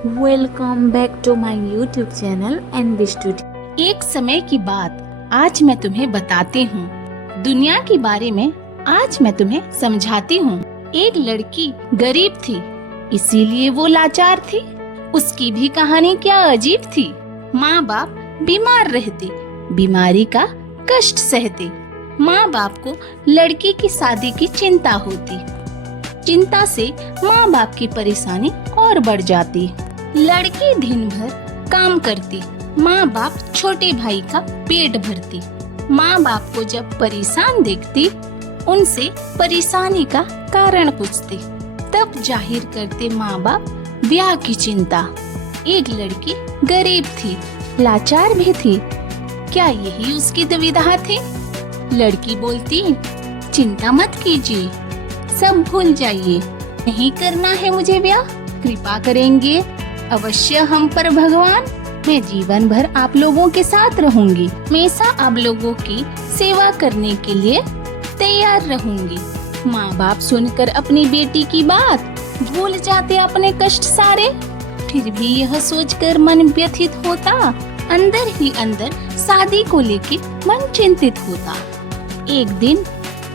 Welcome back to my YouTube channel NB studio. एक समय की बात आज मैं तुम्हें बताती हूँ। दुनिया के बारे में आज मैं तुम्हें समझाती हूँ। एक लड़की गरीब थी, इसीलिए वो लाचार थी। उसकी भी कहानी क्या अजीब थी। माँ बाप बीमार रहते, बीमारी का कष्ट सहते। माँ बाप को लड़की की शादी की चिंता होती। चिंता से माँ बाप की परेशानी और बढ़ जाती। लड़की दिन भर काम करती, माँ बाप छोटे भाई का पेट भरती। माँ बाप को जब परेशान देखती, उनसे परेशानी का कारण पूछते। तब जाहिर करते माँ बाप ब्याह की चिंता। एक लड़की गरीब थी, लाचार भी थी। क्या यही उसकी दुविधा थी? लड़की बोलती, चिंता मत कीजिए, सब भूल जाइए, नहीं करना है मुझे ब्याह, कृपा करेंगे अवश्य हम पर भगवान। मैं जीवन भर आप लोगों के साथ रहूंगी, हमेशा आप लोगों की सेवा करने के लिए तैयार रहूंगी। माँ बाप सुनकर अपनी बेटी की बात भूल जाते अपने कष्ट सारे। फिर भी यह सोचकर मन व्यथित होता, अंदर ही अंदर शादी को लेके मन चिंतित होता। एक दिन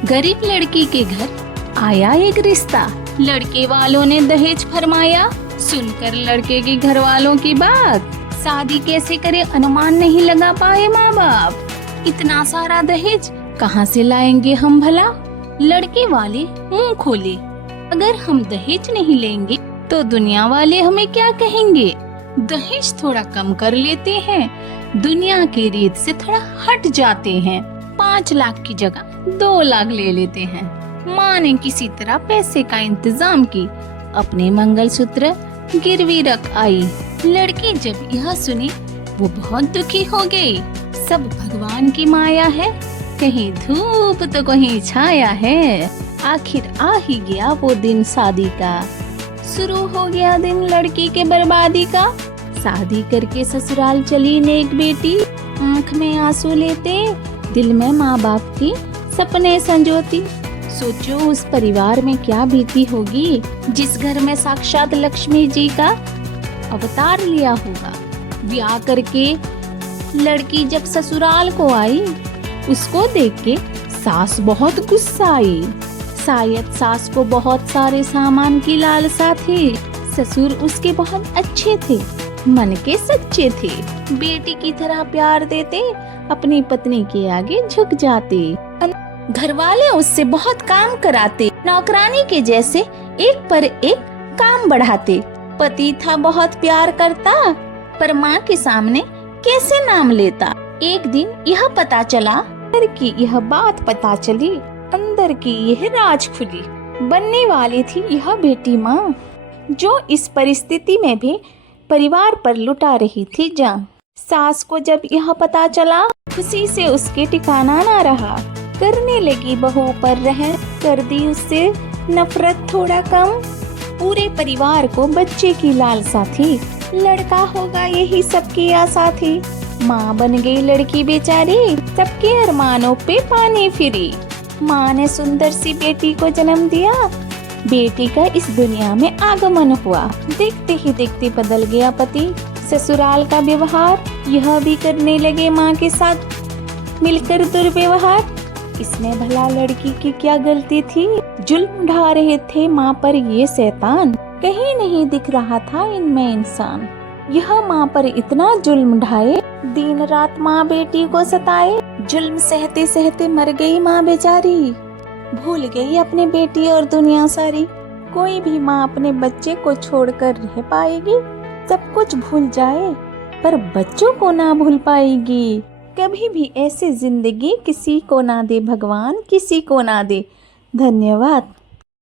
गरीब लड़की के घर आया एक रिश्ता। लड़के वालों ने दहेज फरमाया। सुनकर लड़के के घर वालों की बात, शादी कैसे करे अनुमान नहीं लगा पाए माँ बाप। इतना सारा दहेज कहाँ से लाएंगे हम भला? लड़के वाले मुंह खोले, अगर हम दहेज नहीं लेंगे तो दुनिया वाले हमें क्या कहेंगे? दहेज थोड़ा कम कर लेते हैं, दुनिया के रीत से थोड़ा हट जाते हैं। 5 लाख की जगह 2 लाख ले लेते हैं। माँ ने किसी तरह पैसे का इंतजाम की, अपने मंगलसूत्र गिरवी रख आई। लड़की जब यह सुनी, वो बहुत दुखी हो गई। सब भगवान की माया है, कहीं धूप तो कहीं छाया है। आखिर आ ही गया वो दिन शादी का। शुरू हो गया दिन लड़की के बर्बादी का। शादी करके ससुराल चली नेक बेटी, आँख में आंसू लेते, दिल में माँ बाप की सपने संजोती। सोचो उस परिवार में क्या बीती होगी, जिस घर में साक्षात लक्ष्मी जी का अवतार लिया होगा। ब्याह करके लड़की जब ससुराल को आई, उसको देख के सास बहुत गुस्सा आई। शायद सास को बहुत सारे सामान की लालसा थी। ससुर उसके बहुत अच्छे थे, मन के सच्चे थे, बेटी की तरह प्यार देते, अपनी पत्नी के आगे झुक जाते। घर वाले उससे बहुत काम कराते, नौकरानी के जैसे एक पर एक काम बढ़ाते। पति था बहुत प्यार करता, पर माँ के सामने कैसे नाम लेता। एक दिन यह पता चला, अंदर की यह बात पता चली, अंदर की यह राज खुली। बनने वाली थी यह बेटी माँ, जो इस परिस्थिति में भी परिवार पर लुटा रही थी जान। सास को जब यह पता चला, खुशी से उसके ठिकाना ना रहा। करने लगी बहू पर रहम, कर दी उससे नफरत थोड़ा कम। पूरे परिवार को बच्चे की लालसा थी, लड़का होगा यही सबकी आशा थी। माँ बन गई लड़की बेचारी, सबके अरमानों पे पानी फिरी। माँ ने सुंदर सी बेटी को जन्म दिया, बेटी का इस दुनिया में आगमन हुआ। देखते ही देखते बदल गया पति, ससुराल का व्यवहार यह भी करने लगे माँ के साथ मिलकर दुर्व्यवहार। इसमें भला लड़की की क्या गलती थी? जुल्म ढा रहे थे माँ पर ये शैतान, कहीं नहीं दिख रहा था इनमें इंसान। यह माँ पर इतना जुल्म ढाए, दिन रात माँ बेटी को सताए। जुल्म सहते सहते मर गई माँ बेचारी, भूल गई अपनी बेटी और दुनिया सारी। कोई भी माँ अपने बच्चे को छोड़कर रह पाएगी? सब कुछ भूल जाए पर बच्चों को ना भूल पाएगी। कभी भी ऐसी जिंदगी किसी को ना दे भगवान, किसी को ना दे। धन्यवाद।